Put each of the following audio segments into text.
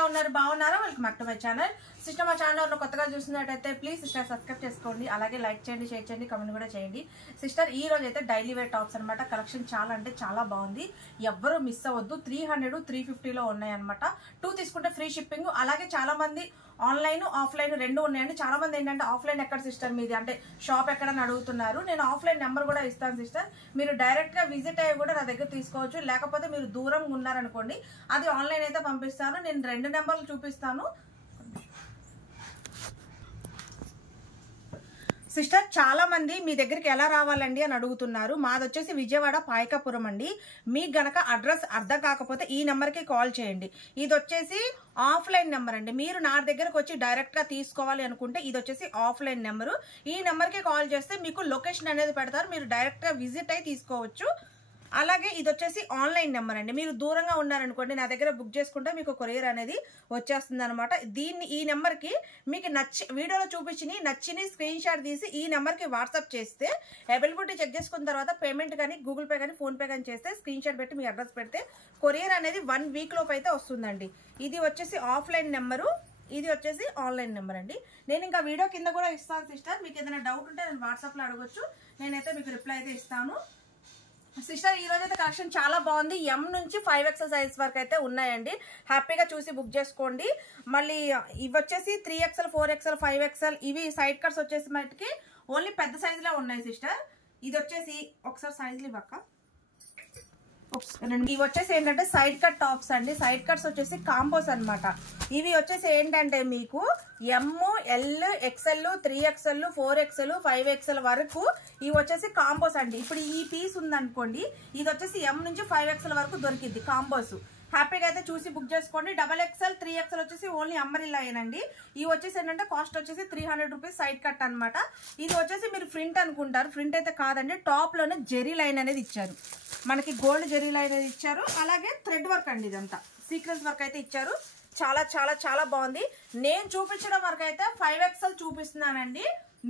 ఎలా ఉన్నారు? బాగున్నారా? Welcome back to my channel. Sister మా ఛానల్ కొత్తగా చూసినట్టయితే ప్లీజ్ సిస్టర్ సబ్స్క్రైబ్ చేసుకోండి, అలాగే లైక్ చేయండి, షేర్ చేయండి, కమెంట్ కూడా చేయండి. సిస్టర్ ఈ రోజు అయితే డైలీ వేర్ టాప్స్ అనమాట. కలెక్షన్ చాలా అంటే చాలా బాగుంది, ఎవ్వరూ మిస్ అవ్వద్దు. 300 350లో ఉన్నాయి అనమాట. 2 తీసుకుంటే ఫ్రీ షిప్పింగ్. అలాగే చాలా మంది ఆన్లైన్ ఆఫ్లైన్ రెండు ఉన్నాయండి. చాలా మంది ఏంటంటే ఆఫ్లైన్ ఎక్కడ సిస్టర్ మీది అంటే షాప్ ఎక్కడని అడుగుతున్నారు. నేను ఆఫ్లైన్ నెంబర్ కూడా ఇస్తాను సిస్టర్, మీరు డైరెక్ట్ గా విజిట్ అయ్యి కూడా నా దగ్గర తీసుకోవచ్చు. లేకపోతే మీరు దూరంగా ఉన్నారనుకోండి, అది ఆన్లైన్ అయితే పంపిస్తాను. నేను 2 నెంబర్లు చూపిస్తాను సిస్టర్. చాలా మంది మీ దగ్గరికి ఎలా రావాలండి అని అడుగుతున్నారు. మాది వచ్చేసి విజయవాడ పాయకాపురం అండి. మీకు గనక అడ్రస్ అర్థం కాకపోతే ఈ నెంబర్కి కాల్ చేయండి. ఇది వచ్చేసి ఆఫ్లైన్ నెంబర్ అండి. మీరు నా దగ్గరకు వచ్చి డైరెక్ట్ గా తీసుకోవాలి అనుకుంటే ఇది వచ్చేసి ఆఫ్లైన్ నెంబరు. ఈ నెంబర్కి కాల్ చేస్తే మీకు లొకేషన్ అనేది పెడతారు, మీరు డైరెక్ట్ గా విజిట్ అయి తీసుకోవచ్చు. అలాగే ఇది వచ్చేసి ఆన్లైన్ నెంబర్ అండి. మీరు దూరంగా ఉన్నారనుకోండి, నా దగ్గర బుక్ చేసుకుంటే మీకు కొరియర్ అనేది వచ్చేస్తుంది అనమాట. ఈ నెంబర్కి మీకు వీడియోలో నచ్చిన స్క్రీన్ షాట్ తీసి ఈ నెంబర్కి వాట్సాప్ చేస్తే అవైలబిలిటీ చెక్ చేసుకున్న తర్వాత పేమెంట్ కానీ గూగుల్ పే కానీ ఫోన్ పే కానీ చేస్తే స్క్రీన్ షాట్ పెట్టి మీ అడ్రస్ పెడితే కొరియర్ అనేది 1 వీక్ లోపు అయితే వస్తుందండి. ఇది వచ్చేసి ఆఫ్లైన్ నెంబరు, ఇది వచ్చేసి ఆన్లైన్ నెంబర్ అండి. నేను ఇంకా వీడియో కింద కూడా ఇస్తాను సిస్టర్. మీకు ఏదైనా డౌట్ ఉంటే నేను వాట్సాప్లో అడగొచ్చు, నేనైతే మీకు రిప్లై అయితే ఇస్తాను. సిస్టర్ ఈ రోజు అయితే కలెక్షన్ చాలా బాగుంది. M నుంచి 5XL సైజ్ వరకు అయితే ఉన్నాయండి. హ్యాపీగా చూసి బుక్ చేసుకోండి. మళ్ళీ ఇవి వచ్చేసి 3XL 4XL 5XL ఇవి సైడ్ కట్స్ వచ్చేసి మటుకి ఓన్లీ పెద్ద సైజులో ఉన్నాయి సిస్టర్. ఇది వచ్చేసి ఒకసారి సైజులు ఇవ్వక. ఇవి వచ్చేసి ఏంటంటే సైడ్ కట్ టాప్స్ అండి. సైడ్ కట్స్ వచ్చేసి కాంబోస్ అనమాట. ఇవి వచ్చేసి ఏంటంటే మీకు M, L, XL, 3XL, 4XL, 5XL వరకు ఇవి వచ్చేసి కాంబోస్ అండి. ఇప్పుడు ఈ పీస్ ఉందనుకోండి, ఇది వచ్చేసి M నుంచి 5XL వరకు దొరికిద్ది కాంబోస్. హ్యాపీగా అయితే చూసి బుక్ చేసుకోండి. XXL 3XL వచ్చేసి ఓన్లీ అంబ్రెల్లా ఏనండి. ఇవి వచ్చేసి ఏంటంటే కాస్ట్ వచ్చేసి 300 రూపీస్ సైడ్ కట్ అనమాట. ఇది వచ్చేసి మీరు ప్రింట్ అనుకుంటారు, ప్రింట్ అయితే కాదండి. టాప్ లోనే జెరీ లైన్ అనేది ఇచ్చారు, మనకి గోల్డ్ జెరీ లైన్ అనేది ఇచ్చారు. అలాగే థ్రెడ్ వర్క్ అండి, ఇదంతా సీక్వెన్స్ వర్క్ అయితే ఇచ్చారు. చాలా చాలా చాలా బాగుంది. నేను చూపించడం వరకు అయితే 5XL చూపిస్తున్నానండి.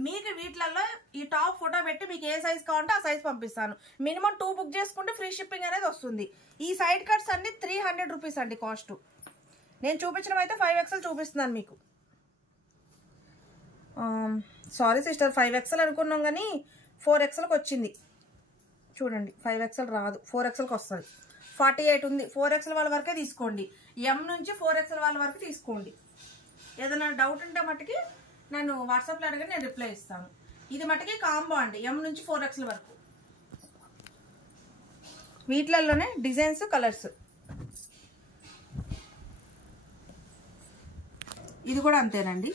మీకు వీటిలలో ఈ టాప్ ఫోటో పెట్టి మీకు ఏ సైజ్ కావాలంటే ఆ సైజ్ పంపిస్తాను. మినిమం 2 బుక్ చేసుకుంటే ఫ్రీ షిప్పింగ్ అనేది వస్తుంది. ఈ సైడ్ కట్స్ అన్ని 300 రూపీస్ అండి కాస్ట్. నేను చూపించడం అయితే 5XL చూపిస్తున్నాను మీకు. సారీ సిస్టర్, 5XL అనుకున్నాం కానీ 4XLకి వచ్చింది చూడండి. 5XL రాదు, 4XLకి వస్తుంది. 48 ఉంది. 4XL వాళ్ళ వరకే తీసుకోండి. M నుంచి 4XL వాళ్ళ వరకు తీసుకోండి. ఏదైనా డౌట్ ఉంటే మట్టుకి నేను వాట్సాప్లో అడిగి నేను రిప్లై ఇస్తాను. ఇది మట్టుకి కాంబో అండి, M నుంచి 4XL వరకు. వీటిలలోనే డిజైన్స్ కలర్స్. ఇది కూడా అంతేనండి.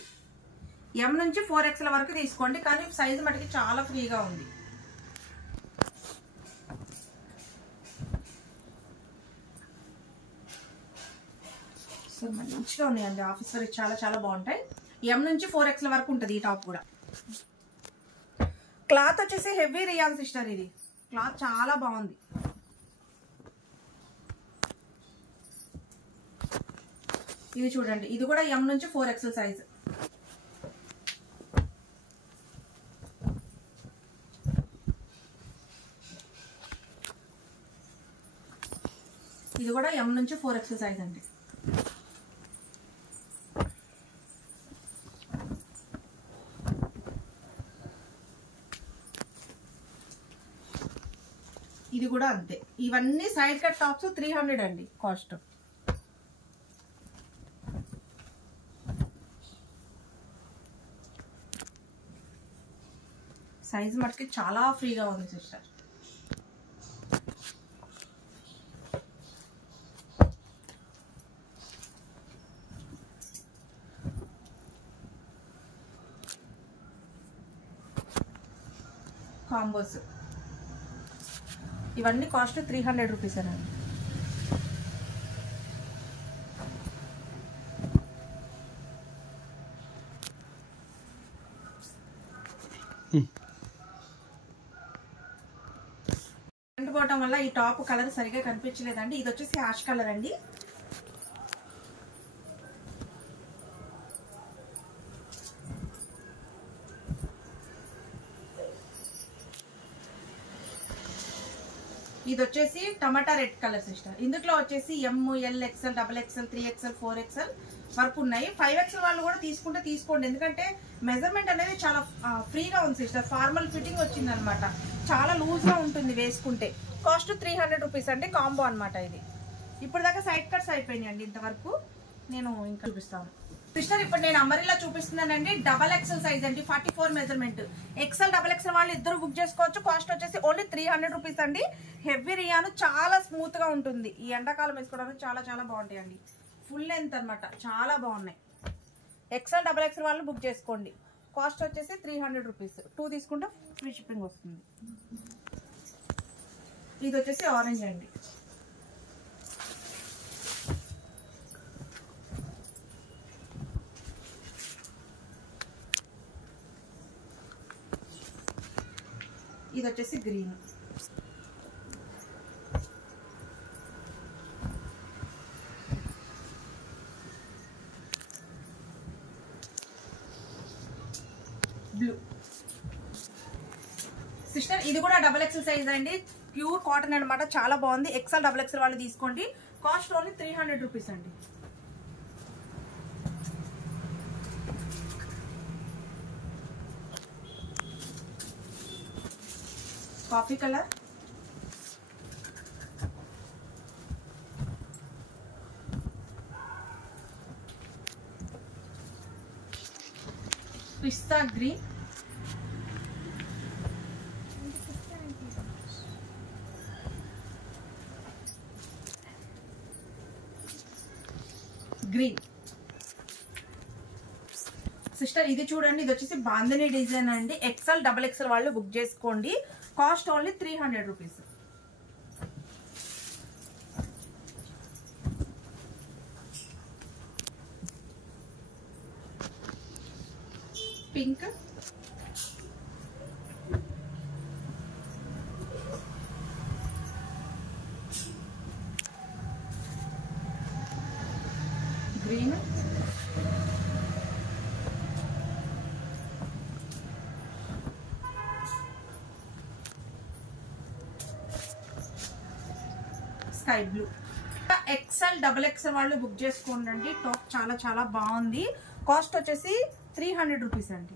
M నుంచి 4XL వరకు తీసుకోండి, కానీ సైజు మట్టుకి చాలా ఫ్రీగా ఉంది. సో మంచిగా ఉన్నాయండి, ఆఫీస్ వరకు చాలా చాలా బాగుంటాయి. M నుంచి 4XL వరకు ఉంటుంది ఈ టాప్ కూడా. క్లాత్ వచ్చేసి హెవీ రియాన్ సిస్టర్. ఇది క్లాత్ చాలా బాగుంది. ఇది చూడండి, ఇది కూడా M నుంచి 4XL సైజ్. ఇది కూడా M నుంచి 4XL సైజ్ అండి. ఇది కూడా అంతే. ఇవన్నీ సైడ్ కట్ టాప్స్ 300 అండి కాస్ట్. సైజ్ మటుకి చాలా ఫ్రీగా ఉంది సిస్టర్. కాంబోస్ ఇవన్నీ కాస్ట్ 300 రూపీస్ అండి. పోవటం వల్ల ఈ టాప్ కలర్ సరిగా కనిపించలేదండి. ఇది వచ్చేసి యాష్ కలర్ అండి. ఇది వచ్చేసి టమాటా రెడ్ కలర్ సిస్టర్. ఇందులో వచ్చేసి M, L, XL, double XL, 3XL, 4XL వరకు ఉన్నాయి. 5XL వాళ్ళు కూడా తీసుకుంటే తీసుకోండి, ఎందుకంటే మెజర్మెంట్ అనేది చాలా ఫ్రీగా ఉంది సిస్టర్. ఫార్మల్ ఫిట్టింగ్ వచ్చింది అనమాట, చాలా లూజ్ గా ఉంటుంది వేసుకుంటే. కాస్ట్ 300 రూపీస్ అండి, కాంబో అనమాట ఇది. ఇప్పుడు దాకా సైడ్ కట్స్ అయిపోయినాయి అండి. ఇంతవరకు నేను ఇంకా చూపిస్తాను సిస్టర్. ఇప్పుడు నేను అంబరిలా చూపిస్తున్నానండి. డబల్ ఎక్స్ఎల్ సైజ్ అండి, 44 మెజర్మెంట్. ఎక్స్ఎల్, డబల్ ఎక్స్ఎల్ వాళ్ళు ఇద్దరు బుక్ చేసుకోవచ్చు. కాస్ట్ వచ్చేసి ఓన్లీ 300 రూపీస్ అండి. హెవీ రియాను, చాలా స్మూత్ గా ఉంటుంది. ఈ ఎండాకాలం వేసుకోవడానికి చాలా చాలా బాగుంటాయి అండి. ఫుల్ లెంత్ అనమాట, చాలా బాగున్నాయి. ఎక్స్ఎల్, డబల్ ఎక్స్ఎల్ వాళ్ళు బుక్ చేసుకోండి. కాస్ట్ వచ్చేసి 300 రూపీస్. 2 తీసుకుంటే ఫ్రీ షిప్పింగ్ వస్తుంది. ఇది వచ్చేసి ఆరెంజ్ అండి. ఇది వచ్చేసి గ్రీన్. బ్లూ సిస్టర్, ఇది కూడా డబల్ ఎక్స్ఎల్ సైజ్ అండి. ప్యూర్ కాటన్ అనమాట, చాలా బాగుంది. ఎక్స్ఎల్, డబల్ ఎక్స్ఎల్ వాళ్ళు తీసుకోండి. కాస్ట్ ఓన్లీ 300 రూపీస్ అండి. కాఫీ కలర్, పిస్తా గ్రీన్, గ్రీన్. సిస్టర్ ఇది చూడండి, ఇది వచ్చేసి బాందిని డిజైన్ అండి. ఎక్స్ఎల్, డబల్ ఎక్స్ఎల్ వాళ్ళు బుక్ చేసుకోండి. Cost only 300 rupees. Pink, green, sky blue. XL, double XL వాళ్ళు బుక్ చేసుకోండి. టాప్ చాలా చాలా బాగుంది. కాస్ట్ వచ్చేసి 300 రూపీస్ అండి.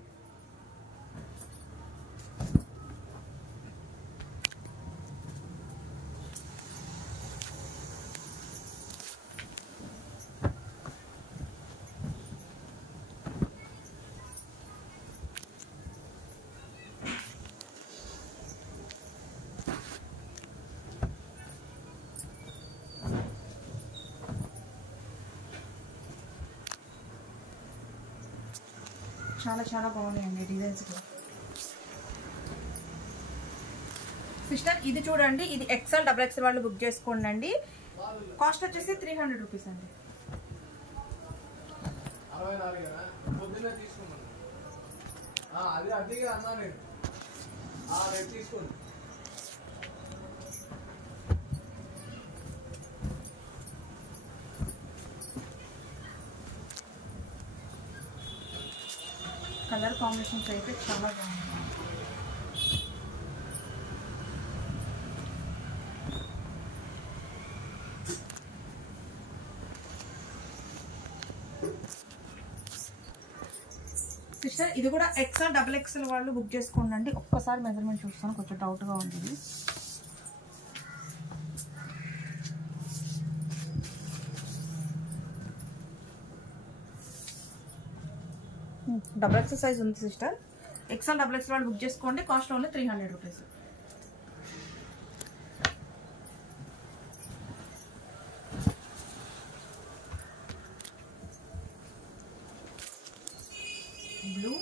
చాలా చాలా బాగున్నాయండి డిజైన్స్ కూడా. సిస్టర్ ఇది చూడండి, ఇది ఎక్స్ఎల్, డబల్ ఎక్స్ఎల్ వాళ్ళు బుక్ చేసుకోండి. కాస్ట్ వచ్చేసి 300 రూపీస్ అండి. కలర్ కాంబినేషన్స్ అయితే చాలా బాగున్నాయి. సిస్టర్ ఇది కూడా ఎక్స్ఎల్, డబల్ ఎక్స్ఎల్ వాళ్ళు బుక్ చేసుకోండి. ఒక్కసారి మెజర్మెంట్ చూస్తాను, కొంచెం డౌట్గా ఉంటుంది. డబల్ ఎక్స్ఎల్ సైజ్ ఉంది సిస్టర్. ఎక్స్ఎల్, డబల్ ఎక్స్ఎల్ వాళ్ళు బుక్ చేసుకోండి. Cost only 300 rupees. Blue,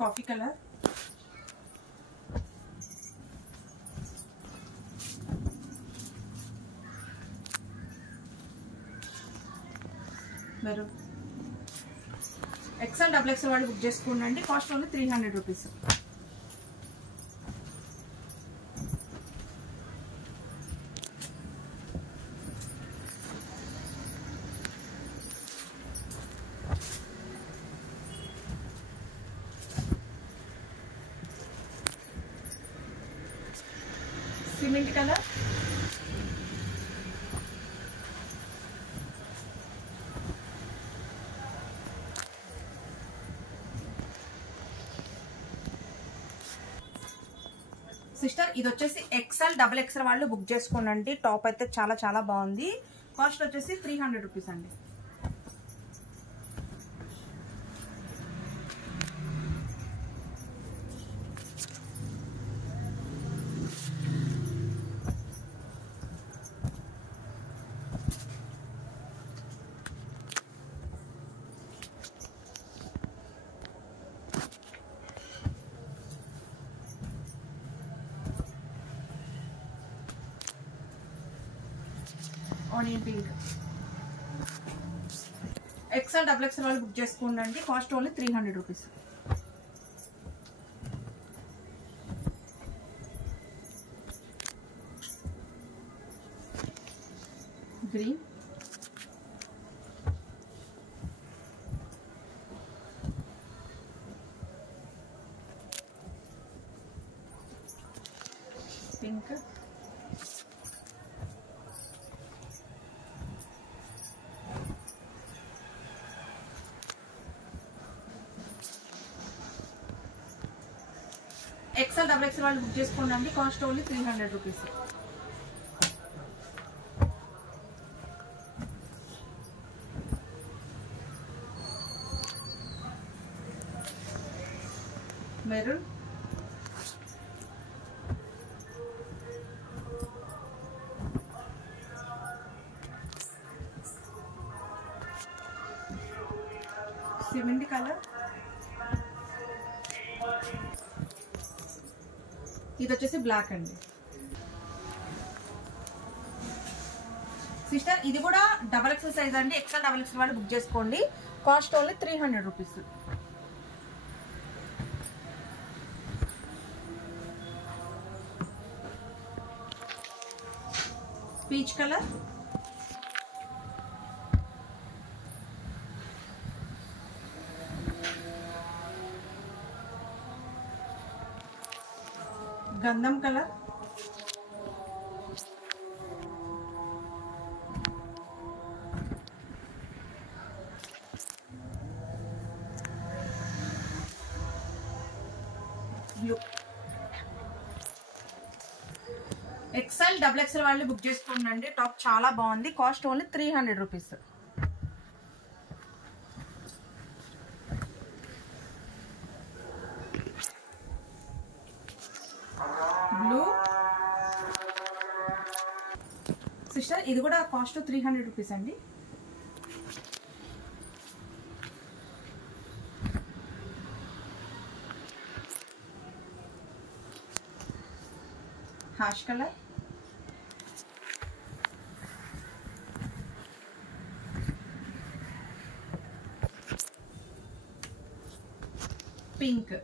coffee colour, maroon. XL, double XL వాళ్ళు బుక్ చేసుకోండి. Cost only 300 rupees. Cement colour, sister ఇది వచ్చేసి XL XXL వాళ్ళు బుక్ చేసుకోండి. టాప్ అయితే చాలా చాలా బాగుంది. కాస్ట్ వచ్చేసి 300 రూపీస్ అండి. ఆనియన్ పింక్ XL XXL వాళ్ళు బుక్ చేసుకోండి. Cost only 300 rupees. Green, pink, XL XXL వాళ్ళు బుక్ చేసుకోండి. Cost only 300 rupees. Maroon, cement colour, ఇది వచ్చేసి బ్లాక్ అండి. సిస్టర్ ఇది కూడా XXL సైజ్ అండి. XL XXL వాళ్ళు బుక్ చేసుకోండి. Cost only 300 rupees. Peach colour, గంధం కలర్, బ్లూ. XL XXL వాళ్ళు బుక్ చేసుకోండి. టాప్ చాలా బాగుంది. Cost only 300 rupees. Blue, sister ఇది కూడా కాస్ట్ 300 రూపీస్ అండి. Hash colour, pink.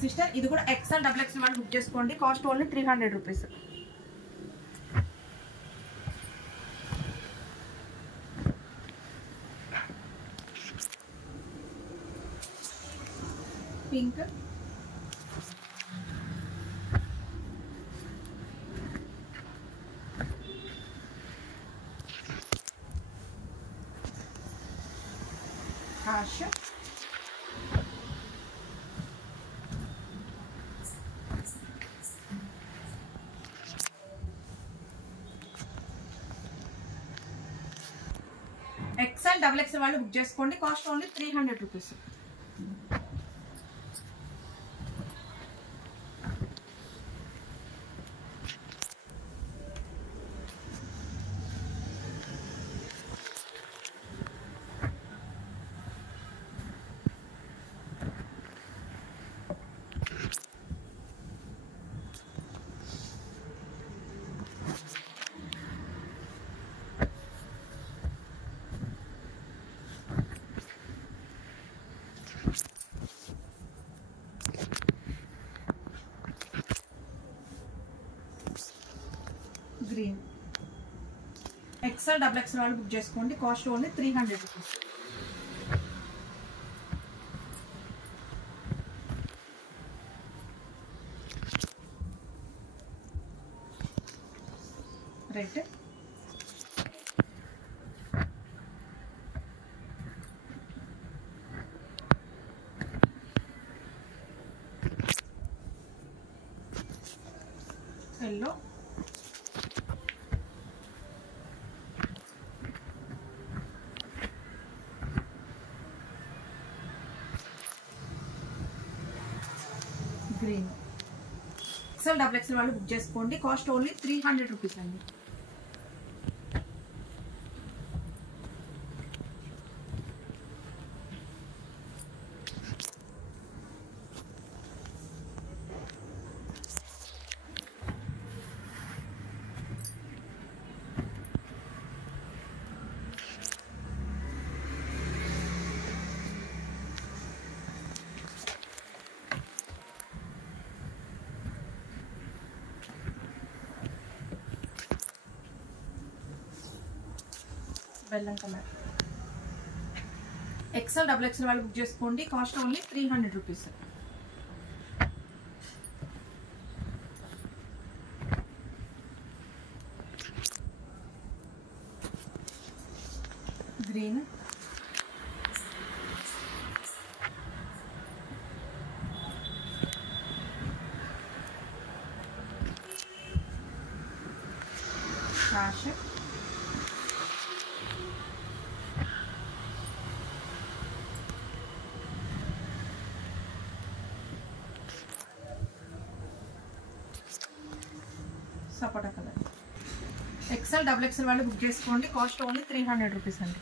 సిస్టర్ ఇది కూడా XL XXL వాళ్ళు బుక్ చేసుకోండి. Cost only 300 rupees. Pink, ash, XL XXL వాళ్ళు బుక్ చేసుకోండి. Cost only 300 rupees. Green. XL XXL వాళ్ళు బుక్ చేసుకోండి. Cost only 300 rupees. Red, yellow, green. XL double XL వాళ్ళు book చేసుకోండి. కాస్ట్ ఓన్లీ 300 రూపీస్ అండి. బెల్లం కలర్. ఎక్సెల్ డబుల్ ఎక్సెల్ వాళ్ళు book చేసుకోండి. Cost only 300 rupees. Green, ash, sapota colour. XL double XL వాళ్ళు book చేసుకోండి. కాస్ట్ ఓన్లీ 300 రూపీస్ అండి.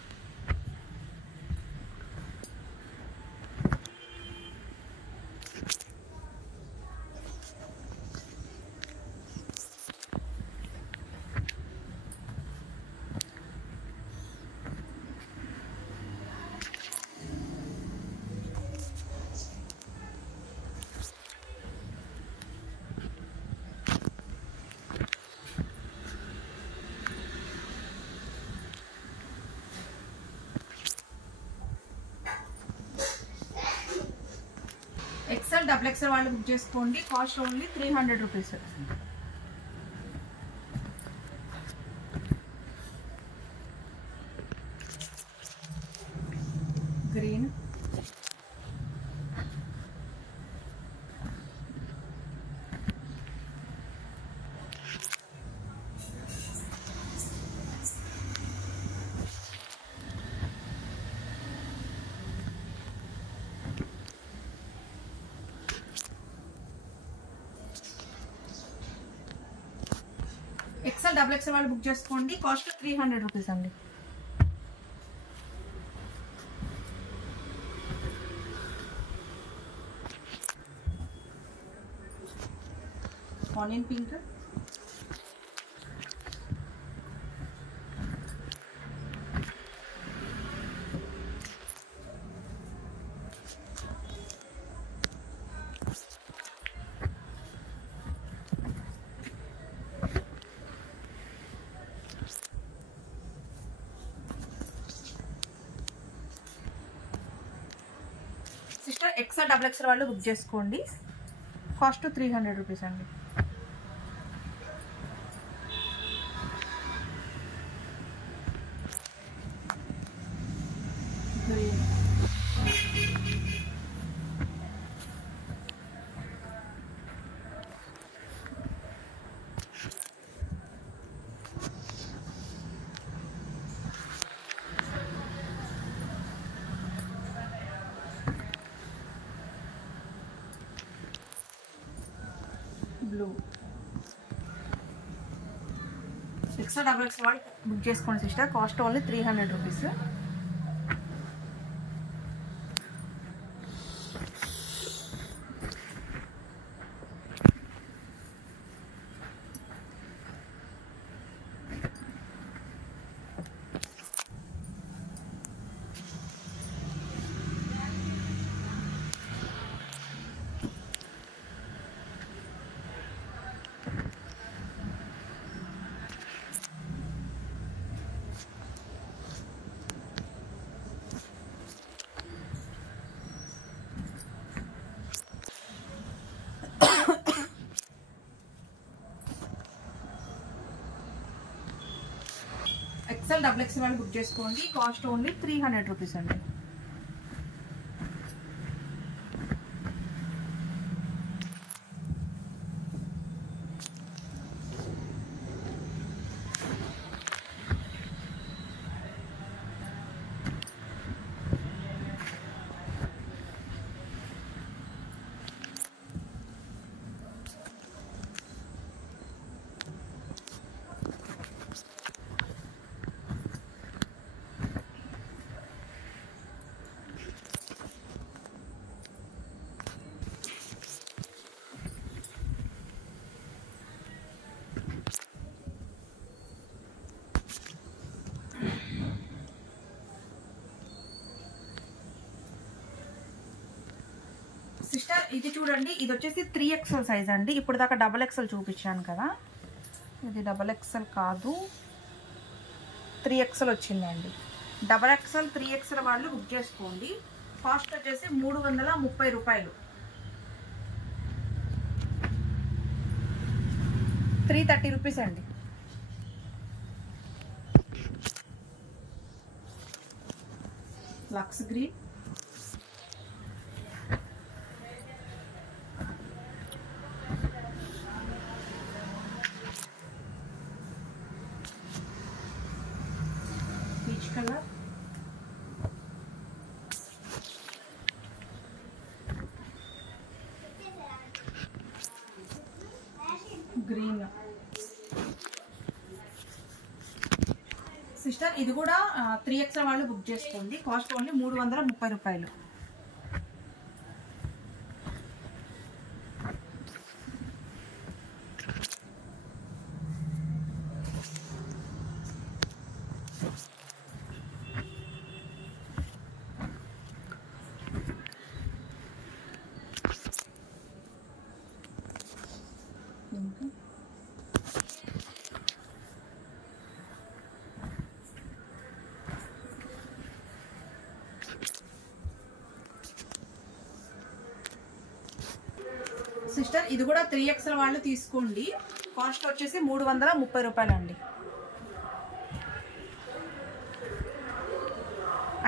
XL double XL వాళ్ళు బుక్ చేసుకోండి. Cost only 300 rupees. Green, XL double XL వాళ్ళు బుక్ చేసుకోండి. కాస్ట్ 300 రూపీస్ అండి. Onion pink, sister XL double XL వాళ్ళు book చేసుకోండి. కాస్ట్ 300 రూపీస్ అండి. Green, blue. XL double XL వాళ్ళు బుక్ చేసుకోండి sister. Cost only 300 rupees. XL double XL వాళ్ళు book చేసుకోండి. కాస్ట్ ఓన్లీ 300 రూపీస్ అండి. సిస్టర్ ఇది చూడండి, ఇది వచ్చేసి 3XL సైజ్ అండి. ఇప్పుడు దాకా డబల్ ఎక్స్ఎల్ చూపించాను కదా, ఇది డబల్ ఎక్స్ఎల్ కాదు 3XL వచ్చిందండి. డబల్ ఎక్స్ఎల్ 3XL వాళ్ళు బుక్ చేసుకోండి. కాస్ట్ వచ్చేసి 330 రూపాయలు, 330 రూపీస్ అండి. లక్స్ green, peach colour, green. Sister ఇది కూడా 3XL వాళ్ళు బుక్ చేసుకోండి. కాస్ట్ ఓన్లీ 330 రూపాయలు. సిస్టర్ ఇది కూడా 3XL వాళ్ళు తీసుకోండి. కాస్ట్ వచ్చేసి 330 రూపాయలు అండి.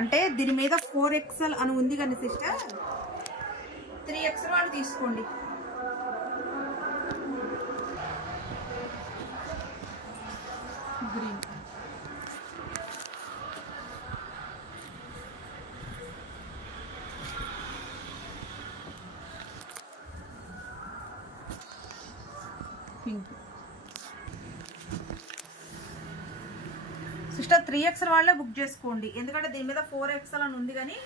అంటే దీని మీద 4XL అని ఉంది కానీ సిస్టర్ 3XL వాళ్ళు తీసుకోండి. Green, pink. సిస్టర్ 3XL వాళ్ళే బుక్ చేసుకోండి, ఎందుకంటే దీని మీద 4XL అని ఉంది కానీ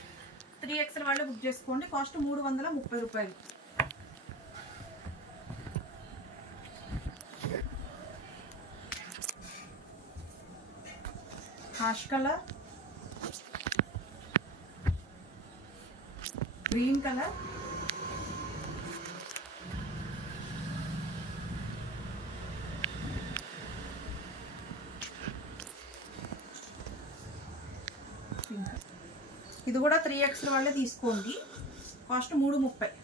3XL వాళ్ళే బుక్ చేసుకోండి. కాస్ట్ 330 రూపాయలు. హాష్ కలర్, గ్రీన్ కలర్, ఇది కూడా 3XL వాళ్ళే తీసుకోండి. కాస్ట్ 330.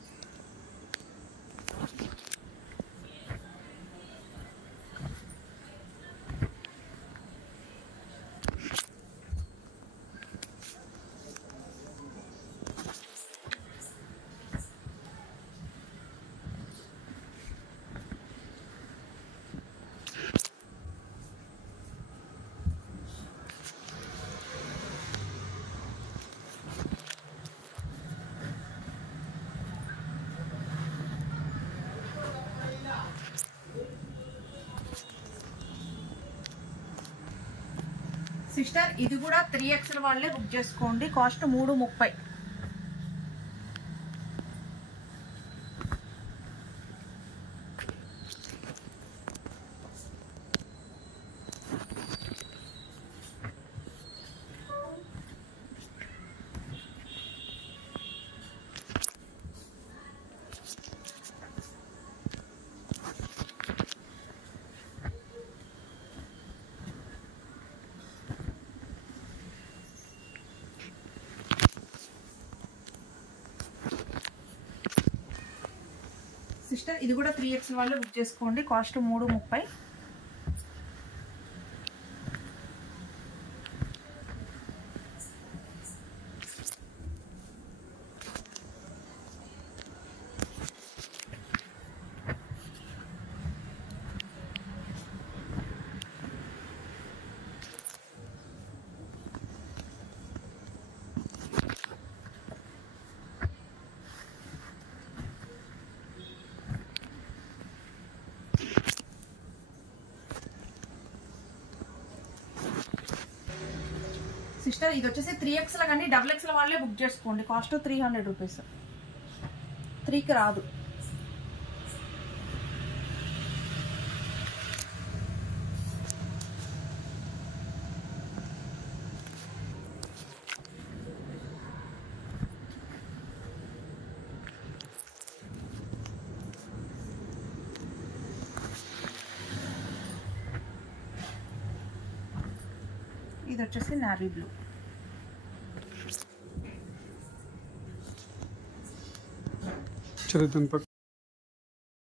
సిస్టర్ ఇది కూడా 3XL వాళ్ళే బుక్ చేసుకోండి. కాస్ట్ 330. సిస్టర్ ఇది కూడా 3XL వాళ్ళు బుక్ చేసుకోండి. కాస్ట్ 330. సిస్టర్. ఇది వచ్చేసి 3X కానీ XXL వాళ్ళే బుక్ చేసుకోండి. కాస్ట్ 300 రూపీస్, 3కి రాదు. ఇది వచ్చేసి నావీ బ్లూ. చలో